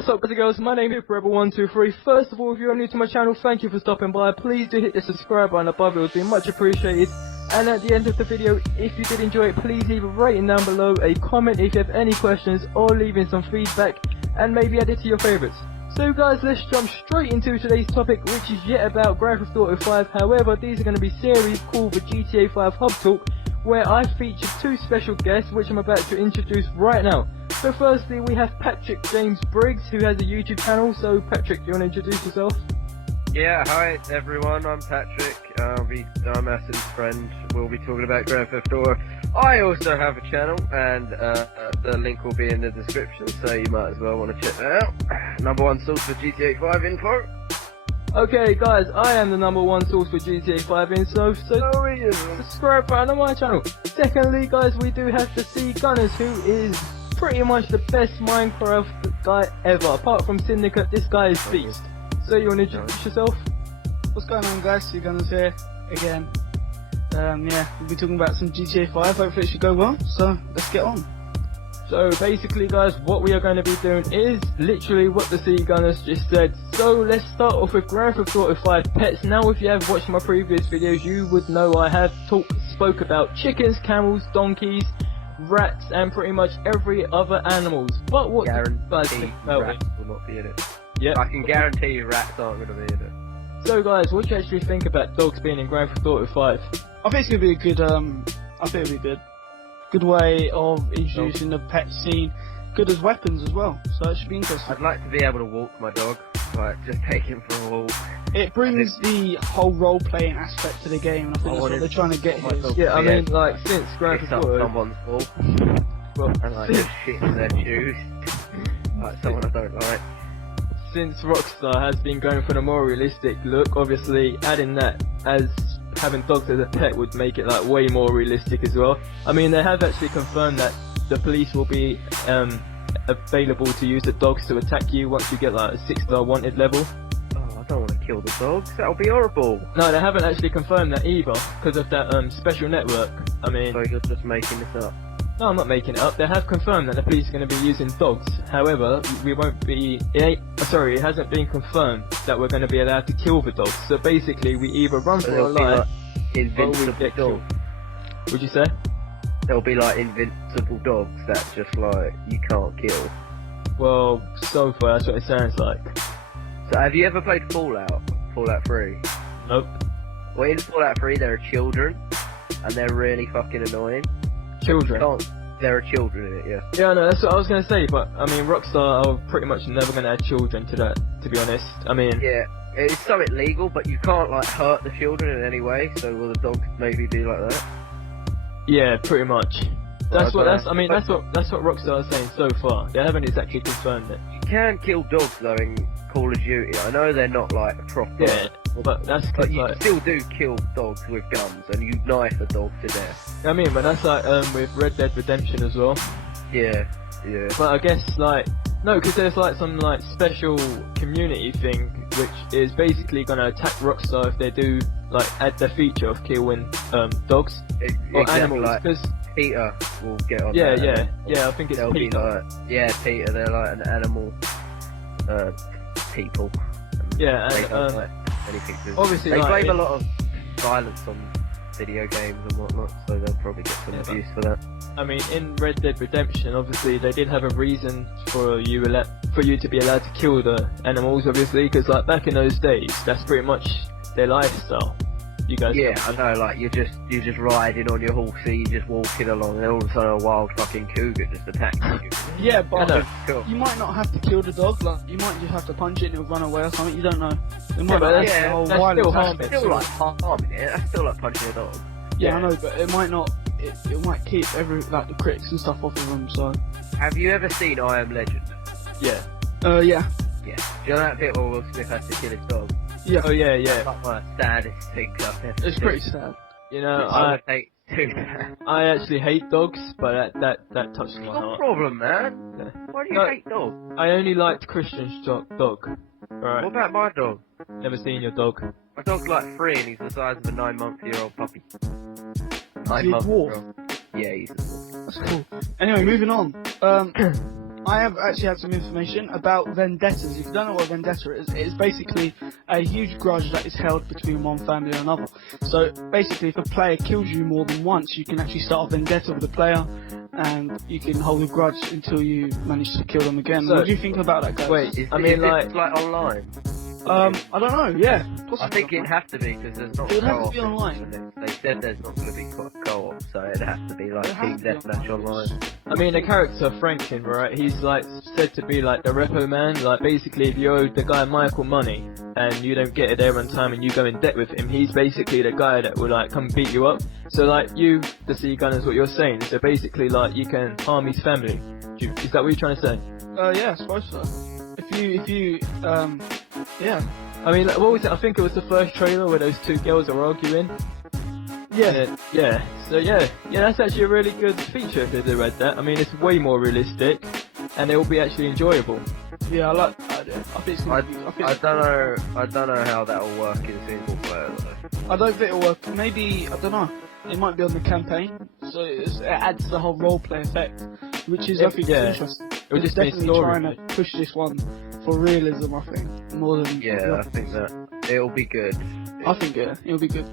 What's up, guys and girls? My name is Rebel123. First of all, if you're new to my channel, thank you for stopping by. Please do hit the subscribe button above, it would be much appreciated. And at the end of the video, if you did enjoy it, please leave a rating down below, a comment if you have any questions, or leaving some feedback, and maybe add it to your favourites. So guys, let's jump straight into today's topic, which is yet about Grand Theft Auto 5. However, these are going to be series called the GTA 5 Hub Talk, where I featured two special guests, which I'm about to introduce right now. So firstly, we have Patrick James Briggs, who has a YouTube channel. So Patrick, do you want to introduce yourself? Yeah, hi everyone, I'm Patrick. I'm Asin's friend. We'll be talking about Grand Theft Auto. I also have a channel, and the link will be in the description, so you might as well want to check that out. Number one source for GTA 5 info. Okay guys, I am the number one source for GTA 5 info, so subscribe button on my channel. Secondly guys, we do have the C Gunners, who is pretty much the best Minecraft guy ever. Apart from Syndicate, this guy is beast. So you want to introduce yourself? What's going on guys, C Gunners here again. Yeah, we'll be talking about some GTA 5, hopefully it should go well, so let's get on. So basically guys, what we are going to be doing is literally what the Sea Gunners just said. So let's start off with Grand Theft Auto 5 pets. Now if you have watched my previous videos, you would know I have spoke about chickens, camels, donkeys, rats, and pretty much every other animals. But what do you guys think about rats will not be in it. Yeah. I can guarantee you rats aren't going to be in it. So guys, what do you actually think about dogs being in Grand Theft Auto 5? I think it'll be a good, good way of introducing the pet scene, good as weapons as well, so it should be interesting. I'd like to be able to walk my dog, like just take him for a walk. It brings the whole role-playing aspect to the game, and I think that's what they're trying to get here. Yeah, I mean, like, since Grand Theft Auto... someone's fault, and like just shit in their shoes, like someone I don't like. Since Rockstar has been going for the more realistic look, obviously adding that as having dogs as a pet would make it like way more realistic as well. I mean, they have actually confirmed that the police will be available to use the dogs to attack you once you get like a 6-star wanted level. Oh, I don't want to kill the dogs, that'll be horrible. No, they haven't actually confirmed that either, because of that special network. I mean... So you're just making this up? No, I'm not making it up. They have confirmed that the police are going to be using dogs. However, we won't be... it hasn't been confirmed that we're going to be allowed to kill the dogs. So basically, we either run for our life, like invincible dogs. Would you say? There'll be like invincible dogs that just like you can't kill. Well, so far that's what it sounds like. So have you ever played Fallout? Fallout 3? Nope. Well, in Fallout 3 there are children, and they're really fucking annoying. Children? There are children in it, yeah. Yeah, no, that's what I was going to say, but I mean, Rockstar are pretty much never going to add children to that, to be honest. I mean... Yeah, it's something legal, but you can't like hurt the children in any way, so will the dogs maybe be like that? Yeah, pretty much. That's what Rockstar is saying so far. They haven't exactly confirmed it. You can kill dogs though in Call of Duty. I know they're not like proper. Yeah, but that's but you like, still do kill dogs with guns, and you knife a dog to death. I mean, but that's like with Red Dead Redemption as well. Yeah, yeah. But I guess like no, because there's like some like special community thing which is basically gonna attack Rockstar if they do like add the feature of killing dogs or animals. Like Cause Peter will get on. Yeah, that, yeah. I think it's they'll Peter. Be like, Peter. They're like an animal people. Yeah, they and don't like anything to obviously they like, blame a lot of violence on video games and whatnot, so they'll probably get some abuse for that. I mean, in Red Dead Redemption, obviously they did have a reason for you to be allowed to kill the animals, obviously, because like back in those days, that's pretty much their lifestyle. You guys? Yeah, I know. Like you're just riding on your horse, you're just walking along, and all of a sudden a wild fucking cougar just attacks you. Yeah, but cool. You might not have to kill the dog. Like you might just have to punch it and it'll run away or something. You don't know. It might but not that's, have the whole that's violence still aspect. It's still like harming it. That's still like punching a dog. Yeah, I know, but it might not. It might keep the critics and stuff off of them. So. Have you ever seen I Am Legend? Yeah. Yeah. Yeah. Do you know that bit where Will Smith has to kill his dog? Yeah. Oh yeah, yeah. That's like one of the saddest things I've ever It's seen. pretty sad. You know, I actually hate dogs, but that touched my No heart. problem, man. Yeah. Why do you hate dogs? I only liked Christian's dog. Alright. What about my dog? Never seen your dog. My dog's like 3 and he's the size of a 9-month-old puppy. Is he a dwarf? Yeah, he's a dwarf. That's cool. Anyway, moving on. I I have actually had some information about vendettas. If you don't know what a vendetta is, it is basically a huge grudge that is held between one family and another. So basically, if a player kills you more than once, you can actually start a vendetta with the player, and you can hold a grudge until you manage to kill them again. So- what do you think about that, guys? Wait, Is, I mean, is like, it like online? I don't know. Yeah, I possibly. think it'd have to be because there's not It would have to co-op. be online. They said there's not going to be co-op, so it'd have to be like It has team to be deathmatch online. I mean, the character Franklin, right? He's like said to be like the repo man. Like basically, if you owe the guy Michael money and you don't get it there on time and you go in debt with him, he's basically the guy that will like come beat you up. So like you, the Sea Gun, is what you're saying. So basically, like you can harm his family. Is that what you're trying to say? Yeah, I suppose so. If you, yeah. I mean, like, what was it? I think it was the first trailer where those two girls are arguing. Yeah. Yeah. So yeah, that's actually a really good feature if they do add that. I mean, it's way more realistic, and it will be actually enjoyable. Yeah, I like the idea. I think it's gonna be. I don't know how that'll work in single player though. I don't think it'll work. Maybe, I don't know. It might be on the campaign, so it adds the whole roleplay effect, which is, I think, Yeah. interesting. It would just be a definitely story. trying to push this one for realism, I think, more than. Yeah, I think that it'll be good. I think it'll be good.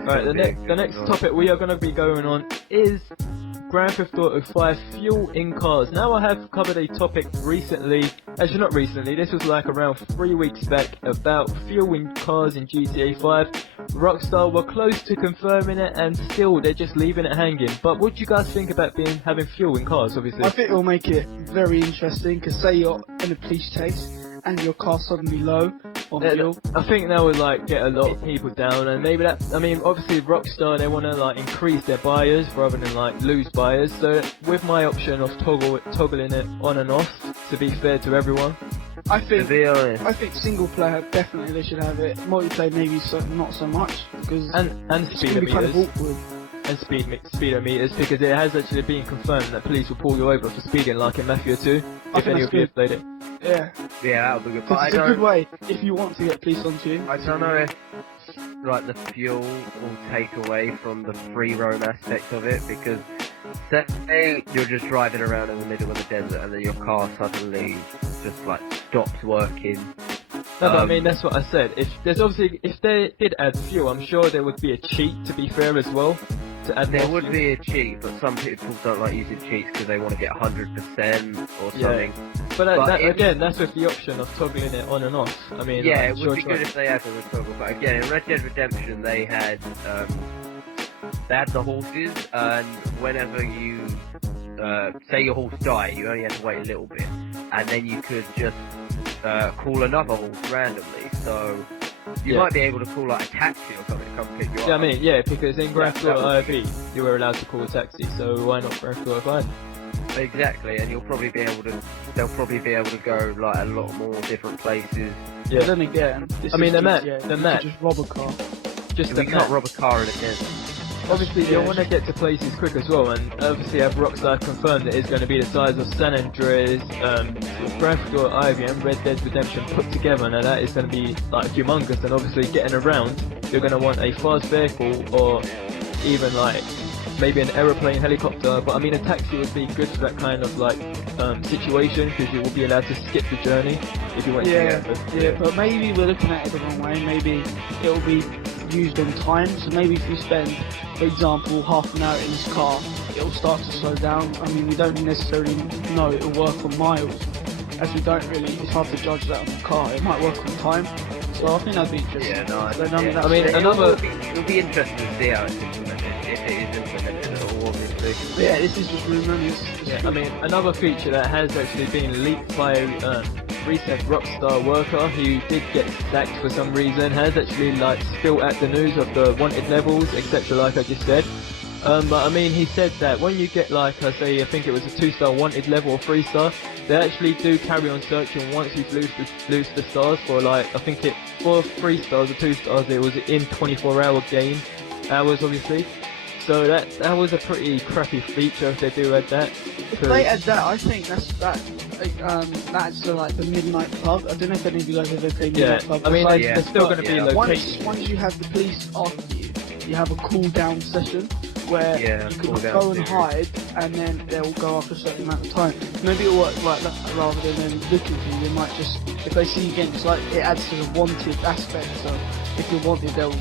Right, the next topic we are going to be going on is Grand Theft Auto 5 fuel in cars. Now I have covered a topic recently, actually not recently, this was like around 3 weeks back, about fuel in cars in GTA 5. Rockstar were close to confirming it and still they're just leaving it hanging. But what do you guys think about having fuel in cars, obviously? I think it'll make it very interesting, because say you're in a police chase and your car's suddenly low on fuel. I think that would like get a lot of people down, and maybe that. I mean, obviously Rockstar they want to like increase their buyers rather than like lose buyers. So with my option of toggling it on and off to be fair to everyone. I To think. be honest, I think single player definitely they should have it. Multiplayer maybe not so much, because And it's gonna be kind of speedometers awkward. and speedometers because it has actually been confirmed that police will pull you over for speeding like in Mafia 2. I If think any that's of you have good. played it. Yeah, yeah, that'll be good. But because I it's a good don't, way if you want to get police onto you. I don't know if like the fuel will take away from the free roam aspect of it, because say you're just driving around in the middle of the desert and then your car suddenly just like stops working. No, but I mean that's what I said. If they did add fuel, I'm sure there would be a cheat to be fair as well to add There more would fuel. be a cheat, but some people don't like using cheats because they want to get 100% or Yeah. something. But that, if- again, that's with the option of toggling it on and off. I mean, Yeah, like, it would sure be try- good if they added a toggle. But again, in Red Dead Redemption, they had the horses, and whenever you say your horse died, you only had to wait a little bit, and then you could just call another horse randomly. So you Yeah. might be able to call like a taxi or something to come pick you up. Yeah, I mean, yeah, because in Grand Yeah, Theft Auto that would be IB, you were allowed to call a taxi, so why not Grand Theft Auto 5? Exactly, and you'll probably be able to. They'll probably be able to go like a lot more different places. But Yeah, then again, this I mean, is the GTA, map- you the could map- just rob a car. just We the can't map. rob a car in a desert. Obviously, Yeah. you want to get to places quick as well, and obviously, have Rockstar confirmed that it's going to be the size of San Andreas, Grand Theft Auto Ivy, and Red Dead Redemption put together. Now that is going to be like humongous, and obviously, getting around, you're going to want a fast vehicle or even like maybe an aeroplane, helicopter. But I mean, a taxi would be good for that kind of like situation because you will be allowed to skip the journey if you want Yeah, to. yeah, but maybe we're looking at it the wrong way. Maybe it'll be used on time. So maybe if you spend, for example, half an hour in this car, it'll start to slow down. I mean, we don't necessarily know it'll work on miles, as we don't really. It's hard to judge that on the car. It might work on time. So I think that'd be interesting. Yeah, no, So, yeah. I mean, It'll another- be interesting to see how it's implemented, if it is implemented at all, obviously. But yeah, this is just rumours. Yeah, I mean, another feature that has actually been leaked by a recent Rockstar worker who did get sacked for some reason has actually like spilt out the news of the wanted levels, etc. Like I just said. But I mean, he said that when you get like I think it was a 2-star wanted level or 3-star, they actually do carry on searching once you lose the stars for like I think for 3 stars or 2 stars it was in 24-hour game hours obviously. So that was a pretty crappy feature if they do add that. If they add that, I think that's like the Midnight Club. I don't know if any of you guys ever played Yeah, Midnight Club. I mean, It's like, there's still going to be yeah. locations. once you have the police after you, you have a cool down session where Yeah, you can cool down go and period. hide, and then they'll go after a certain amount of time. Maybe it'll work like that rather than them looking for you. They might just, if they see you again, it's like it adds to the wanted aspect. So if you're wanted, they'll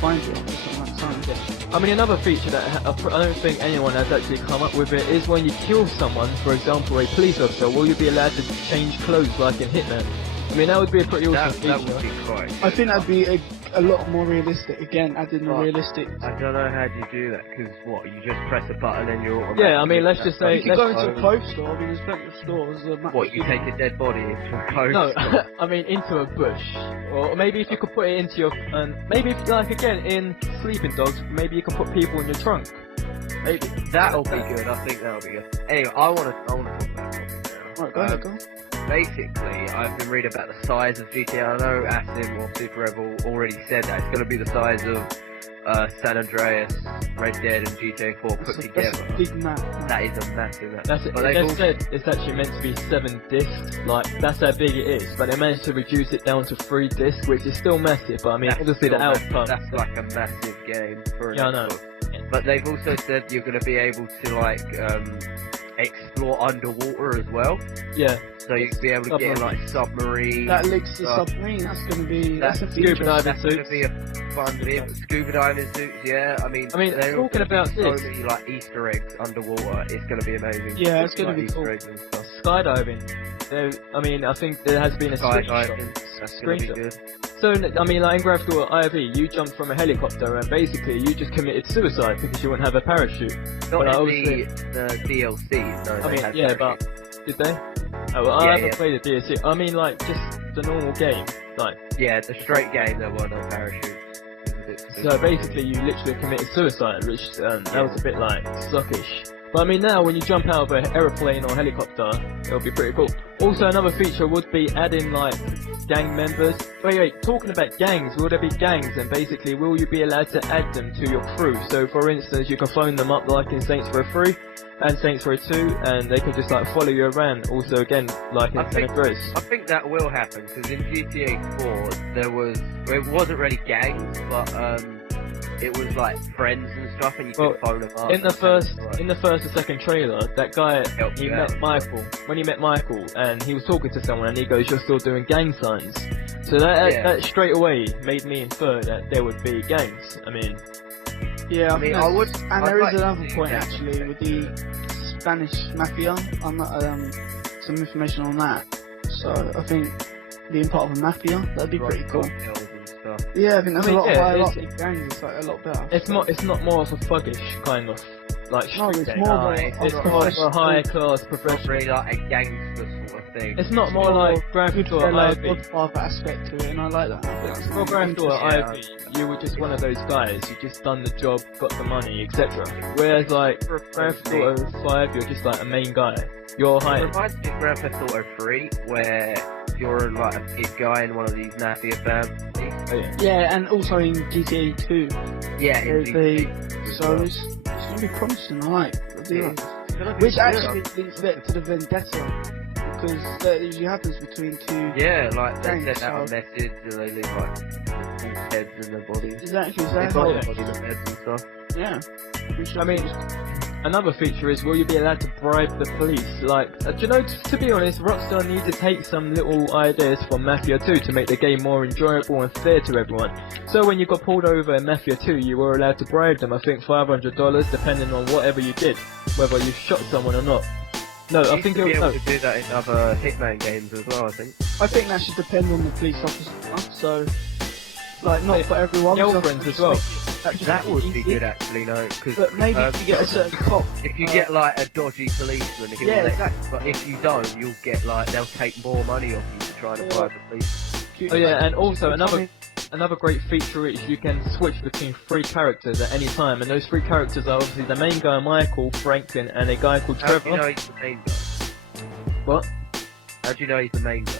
find you after something like time again. I mean, another feature that I don't think anyone has actually come up with it is when you kill someone, for example, a police officer, will you be allowed to change clothes like in Hitman? I mean, that would be a pretty awesome That feature. would be quite. I think that'd be a lot more realistic. Again, adding the Right. realistic. I don't know how do you do that, because what, you just press a button and you're Yeah, I mean, let's just say- You could go into a let's- clothes store. I mean, there's plenty of stores. What, you take a dead body into a clothes No, store? I mean into a bush, or maybe if you could put it into your, maybe if, like again in Sleeping Dogs, maybe you can put people in your trunk. Maybe. That'll be good, I think that'll be good. Anyway, I wanna talk about something now. Right, go ahead, go. Basically, I've been reading about the size of GTA. I know Asim or Super Rebel already said that it's going to be the size of San Andreas, Red Dead, and GTA 4 put That's a together. big map. That is a massive map. That's it. But They've they've also- said it's actually meant to be 7 discs. Like that's how big it is. But they managed to reduce it down to 3 discs, which is still massive. But I mean, that's obviously the still massive. outcome. That's like a massive game for an Yeah, I know. Xbox. But they've also said you're going to be able to like explore underwater as well. Yeah, So you'll be able to get in like submarine. That links to stuff. submarine. That's gonna be. That's a Scuba feature. diving That's going to suits. be a fun bit. Scuba diving suits, yeah. I mean, I mean, they're talking gonna be about so this- many like Easter eggs underwater. It's going to be amazing. Yeah, it's gonna Like be Easter cool. eggs and stuff. skydiving. I mean, I think there has been a Skydiving, screenshot. that's going to be Screenshot. good. So, I mean, like in Grand Theft Auto IV, you jumped from a helicopter and basically you just committed suicide because you wouldn't have a parachute. Not But I in obviously- the DLC. No, I they mean, had yeah, parachutes. but did they? Oh, well, I Yeah, haven't yeah. played the DLC. I mean, like just the normal game. Like, Yeah, the straight game there were no parachutes. It was a bit so stupid. basically you literally committed suicide, which that was a bit like suckish. But I mean, now when you jump out of an aeroplane or helicopter, it'll be pretty cool. Also, another feature would be adding like gang members. Wait, talking about gangs, will there be gangs? And basically, will you be allowed to add them to your crew? So, for instance, you can phone them up like in Saints Row 3 and Saints Row 2, and they can just like follow you around. Also, again, like in I San think- Andreas. I think that will happen because in GTA 4 it wasn't really gangs, but it was like friends and stuff, and you Well, could phone them up. In the first or second trailer, that guy Help he you met out. Michael. When he met Michael, and he was talking to someone, and he goes, "You're still doing gang signs." So that straight away made me infer that there would be gangs. I mean, Yeah, I mean, think I would- that's- I'd And there like is to another see point that. actually with the Spanish mafia. I'm not some information on that. So I think being part of a mafia that'd be pretty cool. Cocktails and stuff. Yeah, I think that's I mean, a lot yeah, higher up gangs. It's like a lot better. it's not more of a thuggish kind of like No, street it's gang. more of Nice. a It's more of a high class Not professional. really like a gangster sort of thing. It's not more like Grand Theft Auto Goodfellas, IV. Godfather aspect to it, and I like that. I think that's For Grand Theft Auto Yeah. IV, you were just one of those guys who just done the job, got the money, etc. Whereas like Grand Theft Auto 5, you're just like a main guy. You're It high. reminds me of Grand Theft Auto 3, where you're like a big guy in one of these mafia families. Oh, yeah. Yeah, and also in GTA 2. Yeah, There's indeed. So it's gonna be promising. I like. I do like. It's gonna be Which good. actually links back to the vendetta, because that usually happens between two. Yeah, like they Thanks, send out a so- message and they leave like false heads in their bodies. Exactly. They Exactly. got yeah. their bodies and heads and stuff. Yeah. Which I mean, another feature is, will you be allowed to bribe the police? Like, do you know, to be honest, Rockstar need to take some little ideas from Mafia 2 to make the game more enjoyable and fair to everyone. So when you got pulled over in Mafia 2, you were allowed to bribe them, I think $500, depending on whatever you did, whether you shot someone or not. No, I You think used to it be was, able no, to do that in other Hitman games as well, I think. that should depend on the police officer. So, like, not for everyone. girlfriends just as well. make it- That would be easy. good actually, no, because But maybe if you get a certain cop. if you get like a dodgy policeman, he'll Yeah, let- exactly. but if you don't, you'll get like they'll take more money off you to try to Yeah. bribe the police. Oh yeah, and also another great feature is you can switch between 3 characters at any time, and those 3 characters are obviously the main guy Michael, Franklin, and a guy called How do you Trevor. know he's the main guy? What? How do you know he's the main guy?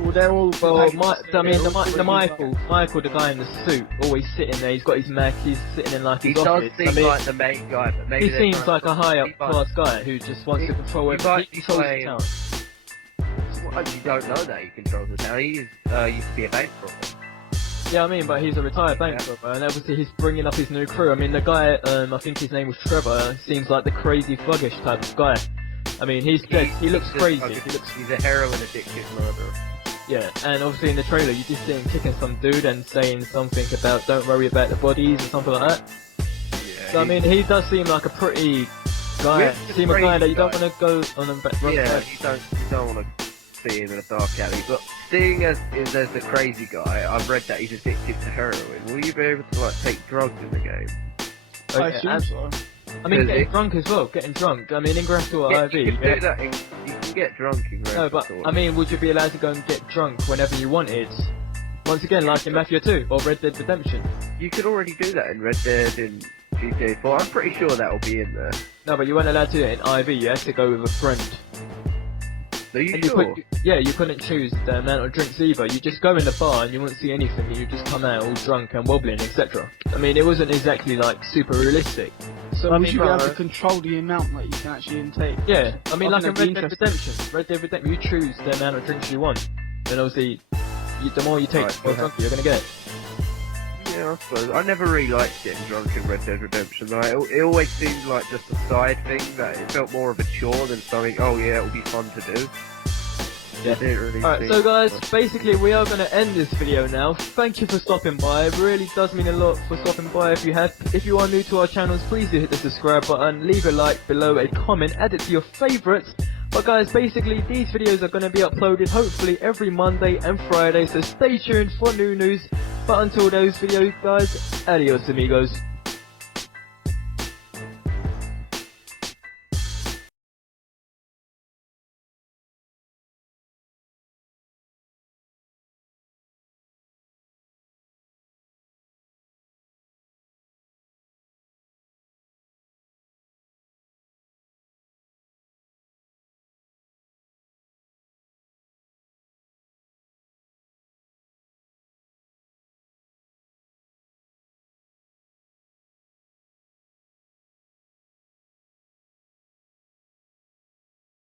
Well, they're all. Well, packaged, I mean, they're all the Michael, the guy in the suit, always sitting there. He's got his Mac. He's sitting in like He his does office. seem I mean, like the main guy, but maybe he they're seems trying like to- a high up he might- class guy who just wants to control he everything. might He be controls the playing- town. Well, you don't know that he controls the town. He is, used to be a bank robber. Yeah, I mean, but he's a retired bank robber, and obviously he's bringing up his new crew. I mean, the guy, I think his name was Trevor, seems like the crazy thuggish type of guy. I mean, he looks crazy. He's a heroin addicted murderer. Yeah, and obviously in the trailer you just see him kicking some dude and saying something about don't worry about the bodies or something like that. Yeah, So I mean, he does seem like a pretty guy. Seem a guy that you don't want to go on and run yeah, back. you don't want to see him in a dark alley. But seeing as the crazy guy, I've read that he's addicted to heroin. Will you be able to like take drugs in the game? I assume so. I mean, getting drunk as well. Getting drunk. I mean, in Grand Theft Auto IV. You can do that. You can get drunk in Grand No, Theft but Auto. I mean, would you be allowed to go and get drunk whenever you wanted? Once again, like in Mafia 2 or Red Dead Redemption. You could already do that in Red Dead and GTA 4. I'm pretty sure that will be in there. No, but you weren't allowed to do it in IV. You had to go with a friend. Are you And sure? you couldn't choose the amount of drinks either. You just go in the bar and you wouldn't see anything. You just come out all drunk and wobbling, etc. I mean, it wasn't exactly like super realistic. So I would mean, you be able to but- control the amount that you can actually intake? Yeah, I mean, I like in think Red that'd Dead be Redemption. Red Dead Redemption, you choose the amount of drinks you want, and obviously, the more you take, Right, the more okay. drunk you're gonna get. Yeah, I suppose. I never really liked getting drunk in Red Dead Redemption. Like, it always seemed like just a side thing, that it felt more of a chore than something, oh yeah, it'll be fun to do. Yeah. It didn't really Alright, seem- so guys, basically we are going to end this video now. Thank you for stopping by. It really does mean a lot for stopping by. If you are new to our channels, please do hit the subscribe button, leave a like below, a comment, add it to your favourites. But guys, basically these videos are going to be uploaded hopefully every Monday and Friday, so stay tuned for new news. But until those videos guys, adios amigos.